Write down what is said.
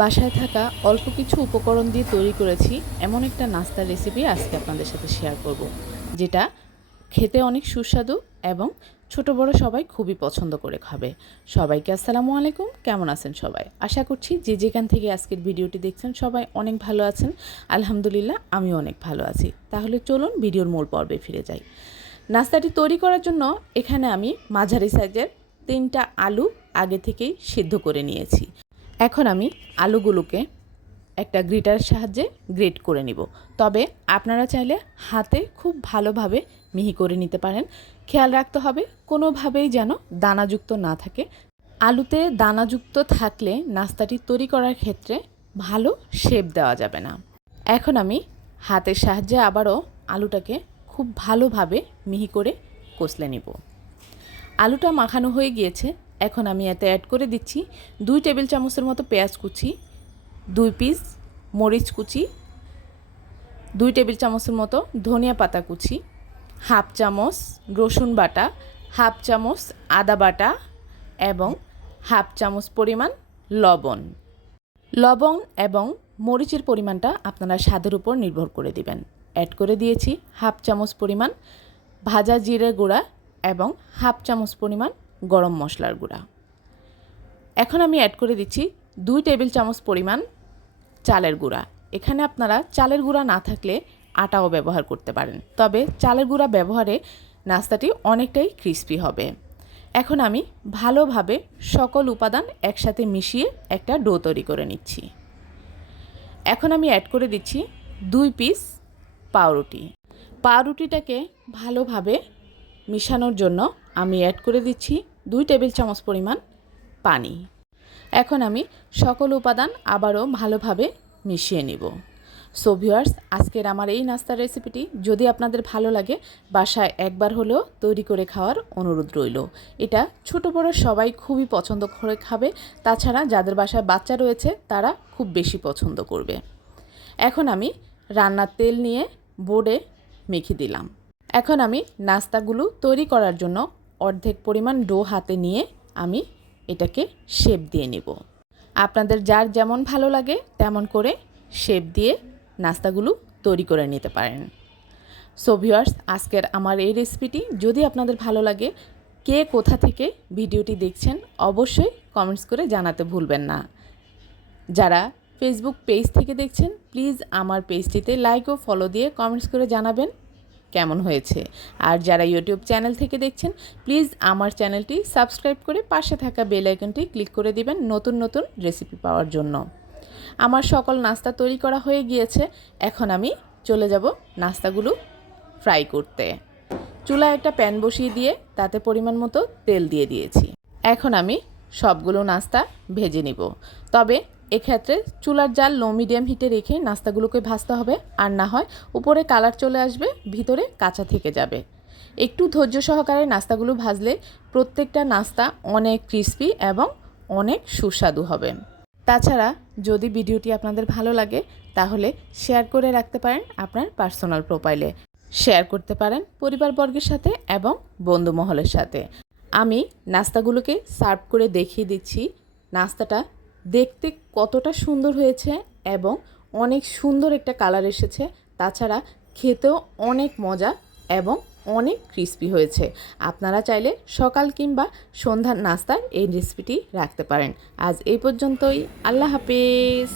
বাসায় থাকা অল্প কিছু উপকরণ দিয়ে তৈরি করেছি এমন একটা নাস্তার রেসিপি আজকে আপনাদের সাথে শেয়ার করব, যেটা খেতে অনেক সুস্বাদু এবং ছোট বড় সবাই খুবই পছন্দ করে খাবে। সবাইকে আসসালামু আলাইকুম, কেমন আছেন সবাই? আশা করছি যে যেখান থেকে আজকের ভিডিওটি দেখছেন সবাই অনেক ভালো আছেন। আলহামদুলিল্লাহ, আমিও অনেক ভালো আছি। তাহলে চলুন ভিডিওর মূল পর্বে ফিরে যাই। নাস্তাটি তৈরি করার জন্য এখানে আমি মাঝারি সাইজের 3টা আলু আগে থেকেই সিদ্ধ করে নিয়েছি। এখন আমি আলুগুলোকে একটা গ্রেটারের সাহায্যে গ্রেট করে নিব। তবে আপনারা চাইলে হাতে খুব ভালোভাবে মিহি করে নিতে পারেন। খেয়াল রাখতে হবে কোনোভাবেই যেন দানাযুক্ত না থাকে। আলুতে দানাযুক্ত থাকলে নাস্তাটি তৈরি করার ক্ষেত্রে ভালো শেপ দেওয়া যাবে না। এখন আমি হাতের সাহায্যে আবারও আলুটাকে খুব ভালোভাবে মিহি করে কষলে নিব। আলুটা মাখানো হয়ে গিয়েছে। এখন আমি এতে অ্যাড করে দিচ্ছি 2 টেবিল চামচের মতো পেঁয়াজ কুচি, 2 পিস মরিচ কুচি, 2 টেবিল চামচের মতো ধনিয়া পাতা কুচি, হাফ চামচ রসুন বাটা, হাফ চামচ আদা বাটা এবং হাফ চামচ পরিমাণ লবণ। লবণ এবং মরিচের পরিমাণটা আপনারা স্বাদের উপর নির্ভর করে দিবেন। অ্যাড করে দিয়েছি হাফ চামচ পরিমাণ ভাজা জিরে গুঁড়া এবং হাফ চামচ পরিমাণ গরম মশলার গুঁড়া। এখন আমি অ্যাড করে দিচ্ছি 2 টেবিল চামচ পরিমাণ চালের গুঁড়া। এখানে আপনারা চালের গুঁড়া না থাকলে আটাও ব্যবহার করতে পারেন, তবে চালের গুঁড়া ব্যবহারে নাস্তাটি অনেকটাই ক্রিস্পি হবে। এখন আমি ভালোভাবে সকল উপাদান একসাথে মিশিয়ে একটা ডো তৈরি করে নিচ্ছি। এখন আমি অ্যাড করে দিচ্ছি 2 পিস পাউরুটি। পাউরুটিটাকে ভালোভাবে মিশানোর জন্য আমি অ্যাড করে দিচ্ছি 2 টেবিল চামচ পরিমাণ পানি। এখন আমি সকল উপাদান আবারও ভালোভাবে মিশিয়ে নিব। সো ভিউয়ার্স, আজকের আমার এই নাস্তার রেসিপিটি যদি আপনাদের ভালো লাগে বাসায় একবার হলেও তৈরি করে খাওয়ার অনুরোধ রইল। এটা ছোট বড় সবাই খুবই পছন্দ করে খাবে। তাছাড়া যাদের বাসায় বাচ্চা রয়েছে তারা খুব বেশি পছন্দ করবে। এখন আমি রান্নার তেল নিয়ে বোর্ডে মেখে দিলাম। এখন আমি নাস্তাগুলো তৈরি করার জন্য অর্ধেক পরিমাণ ডো হাতে নিয়ে আমি এটাকে শেপ দিয়ে নিব। আপনাদের যার যেমন ভালো লাগে তেমন করে শেপ দিয়ে নাস্তাগুলো তৈরি করে নিতে পারেন। সো ভিউয়ার্স, আজকের আমার এই রেসিপিটি যদি আপনাদের ভালো লাগে, কে কোথা থেকে ভিডিওটি দেখছেন অবশ্যই কমেন্টস করে জানাতে ভুলবেন না। যারা ফেসবুক পেজ থেকে দেখছেন প্লিজ আমার পেজটিতে লাইক ও ফলো দিয়ে কমেন্টস করে জানাবেন কেমন হয়েছে। আর যারা ইউটিউব চ্যানেল থেকে দেখছেন প্লিজ আমার চ্যানেলটি সাবস্ক্রাইব করে পাশে থাকা বেল আইকনটি ক্লিক করে দিবেন নতুন নতুন রেসিপি পাওয়ার জন্য। আমার সকল নাস্তা তৈরি করা হয়ে গিয়েছে। এখন আমি চলে যাব নাস্তাগুলো ফ্রাই করতে। চুলায় একটা প্যান বসিয়ে দিয়ে তাতে পরিমাণ মতো তেল দিয়ে দিয়েছি। এখন আমি সবগুলো নাস্তা ভেজে নিব। তবে এক্ষেত্রে চুলার জাল লো মিডিয়াম হিটে রেখে নাস্তাগুলোকে ভাজতে হবে, আর না হয় উপরে কালার চলে আসবে, ভিতরে কাঁচা থেকে যাবে। একটু ধৈর্য সহকারে নাস্তাগুলো ভাজলে প্রত্যেকটা নাস্তা অনেক ক্রিস্পি এবং অনেক সুস্বাদু হবে। তাছাড়া যদি ভিডিওটি আপনাদের ভালো লাগে তাহলে শেয়ার করে রাখতে পারেন আপনার পার্সোনাল প্রোফাইলে, শেয়ার করতে পারেন পরিবারবর্গের সাথে এবং বন্ধু মহলের সাথে। আমি নাস্তাগুলোকে সার্ভ করে দেখিয়ে দিচ্ছি নাস্তাটা দেখতে কতটা সুন্দর হয়েছে এবং অনেক সুন্দর একটা কালার এসেছে। তাছাড়া খেতেও অনেক মজা এবং অনেক ক্রিস্পি হয়েছে। আপনারা চাইলে সকাল কিংবা সন্ধ্যার নাস্তায় এই রেসিপিটি রাখতে পারেন। আজ এই পর্যন্তই। আল্লাহ হাফেজ।